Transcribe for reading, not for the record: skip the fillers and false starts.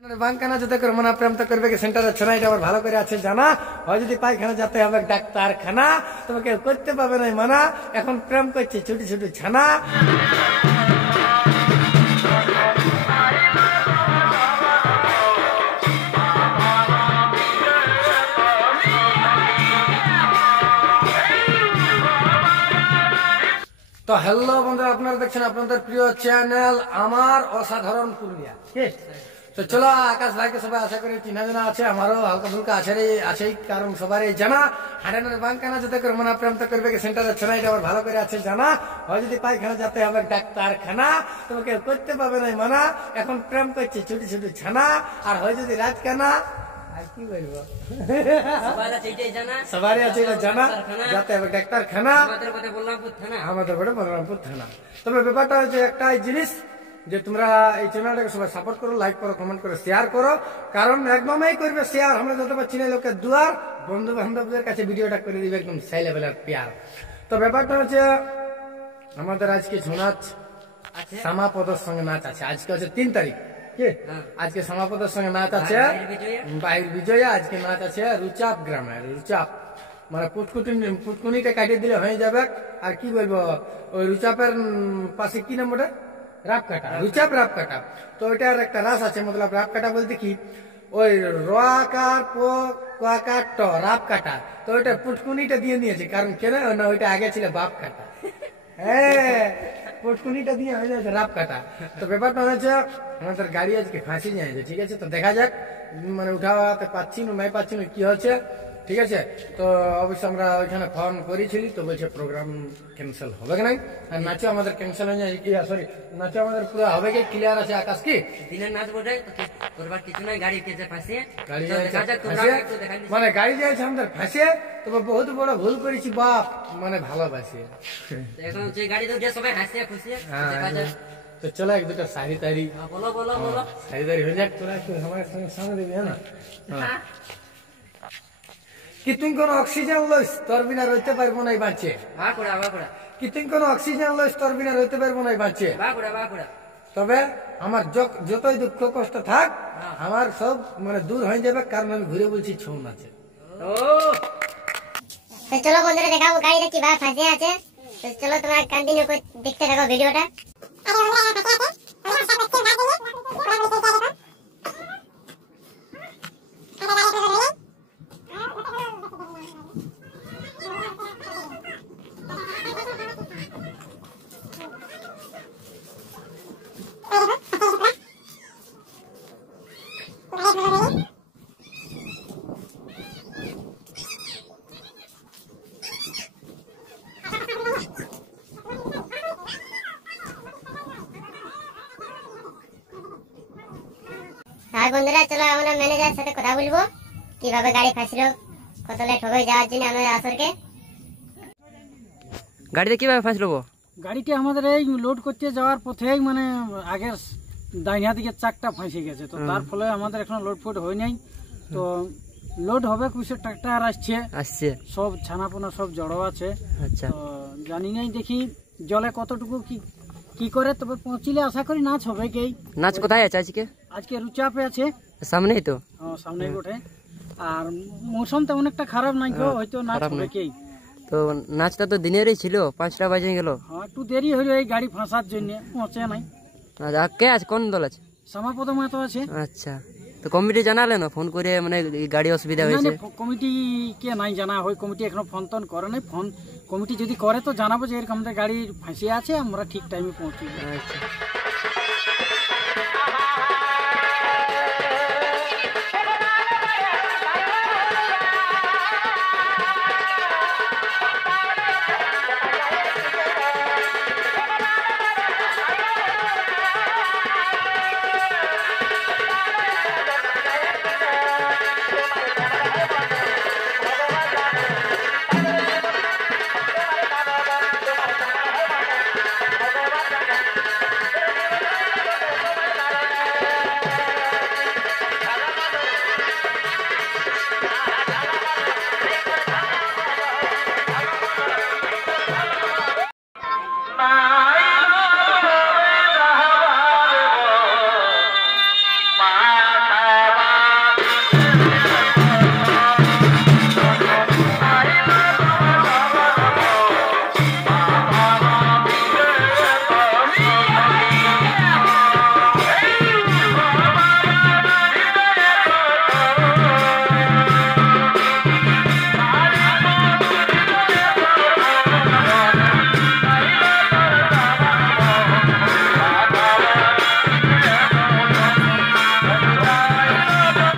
বাংকানা যেতে করে মনে প্রেম তো করবে কি সেন্টারে ছেনা এটা আবার ভালো করে আছে জানা হয় যদি পায়খানা যেতে হবে ডাক্তারখানা তোমাকে করতে পাবে না মানা এখন প্রেম করছে ছোট ছোট ছানা তো হ্যালো বন্ধুরা আপনারা দেখছেন আপনাদের প্রিয় চ্যানেল আমার অসাধারণ পুরুলিয়া ঠিক তো চলো আকাশ ভাইকে সবাই আশা করি চিনা জানা আছে আমারও হালকা ফুলকা আছেই কারণ সবারই জানা হাঁটানোর বাংকানা যেতে করে মনে প্রেম তো করবে কি সেন্টারে ছেনা এটা আবার ভালো করে আছে জানা হয় যদি পায়খানা যেতে হবে ডাক্তারখানা তোমাকে করতে পাবে না মানা এখন প্রেম করছে ছোট ছোট ছানা আর হয় যদি রাজখানা কি বলবো সবারই আছে জানা যাতে হবে ডাক্তারখানা আমাদের বড় বলরামপুর থানা তবে ব্যাপারটা হচ্ছে একটাই জিনিস যে তোমরা এই চ্যানেলটাকে সবাই সাপোর্ট করো লাইক করো কমেন্ট করো শেয়ার করো কারণ একদমই করবে শেয়ার আমরা যত পাচ্ছি না লোকের দুয়ার বন্ধু বান্ধবদের কাছে ভিডিওটা করে দিবে একদম সেই লেভেলের পেয়ার তো ব্যাপারটা হচ্ছে আমাদের আজকে নাচ শ্যামাপদর সঙ্গে নাচ আছে আজকে হচ্ছে 3 তারিখ আজকে শ্যামাপদর সঙ্গে নাচ আছে বাইর বিজয়া আজকে নাচ আছে রুচাপ গ্রামের রুচাপ মানে পুটকুনিটা কাটিয়ে দিলে হয়ে যাবে আর কি বলবো ওই রুচাপের পাশে কি নামটা রাপকাটা রুচাপ রাপকাটা তো ওইটার একটা রাস আছে মতলব রাপকাটা বলতে কি ওই রাকার পাকার ট রাপকাটা তো ওইটা পুটকুনিটা দিয়ে নিয়েছে কারণ কেন না ওইটা আগে ছিল বাপ কাটা হ্যাঁ পুটকুনিটা দিয়ে হয়ে যাচ্ছে রাপ কাটা তো ব্যাপারটা হয়েছে আমাদের গাড়ি আজকে ফাঁসি যাচ্ছে ঠিক আছে তো দেখা যাক মানে উঠাতে পাচ্ছি না নাই পাচ্ছি না কি হচ্ছে ঠিক আছে তো অবশ্যই আমরা ওইখানে ফোন করেছিলি তো বলছে প্রোগ্রাম ক্যান্সেল হবে কি নাই আর নাচও আমাদের ক্যান্সেল হয়ে যায় কি সরি নাচও আমাদের পুরো হবে কি ক্লিয়ার আছে আকাশ কি দিনের নাচ বটে করবার কিছু নাই গাড়ি কেটে ফাঁসিয়ে মানে গাড়ি যাইছে আমাদের ফাঁসিয়ে তবে বহুত বড় ভুল করেছি বাপ মানে ভালোবাসে এখন যে গাড়ি তো যে সবাই হাসিয়ে খুশিয়ে তো চলো এক দুটা শাড়ি তাড়ি বলো বলো বলো শাড়ি তাড়ি হয়ে যাক তোরা একটু আমার সঙ্গে সঙ্গে দিবি হ্যাঁ কি তুই কোন অক্সিজেন লইস তোর বিনা রইতে পারবো না বাঁচে কি তুই কোন অক্সিজেন লইস তোর বিনা রইতে পারবো না বাঁচে তবে আমার যতই দুঃখ কষ্ট থাক আমার সব মানে দূর হয়ে যাবে কারণ আমি ঘুরে বলছি ছৌ নাচে চলো বন্ধুরা দেখাবো গাড়িটা কিভাবে ফাঁসে আছে তো চলো তোমরা কন্টিনিউ করে দেখতে থাকো ভিডিওটা আর বন্ধুরা চলো আমরা ম্যানেজারের সাথে কথা বলবো কিভাবে গাড়ি ফাঁসলো কত লেট হবে যাওয়ার জন্য আমাদের আসরকে গাড়িতে কিভাবে ফাঁসলো গাড়িটি আমাদের এই লোড করতে যাওয়ার পথেই মানে আগের ডাইনা দিকে চাকটা ফাঁসে গেছে তো তার ফলে আমাদের এখন লোড ফোড হয় নাই তো লোড হবে কুইসের ট্রাক্টর আসছে সব ছানাপোনা সব জড়ো আছে আচ্ছা তো জানি নাই দেখি জলে কতটুকু কি করে তবে পৌঁছিলে আশা করি নাচ হবে কি নাচ কোথায় আছে আজকে রুচাপে আছে সামনেই তো সামনেই বটে আর মৌসুম তেমন একটা খারাপ নাই হয়তো নাচ হবে কি তো নাচটা তো দিনেরই ছিল 5টা বাজে গেল হ্যাঁ একটু দেরি হইলো এই গাড়ি ফাঁসার জন্য পৌঁছে নাই কে আছে কোন দল আছে শ্যামাপদ মাহাতো আছে আচ্ছা তো কমিটি জানালে না ফোন করে মানে গাড়ি অসুবিধা হয়েছে কমিটি কে নাই জানা হয় কমিটি এখনো ফোন টোন করে নাই ফোন কমিটি যদি করে তো জানাবো যে এরকম আমাদের গাড়ি ফাঁসিয়ে আছে আমরা ঠিক টাইমে পৌঁছি আচ্ছা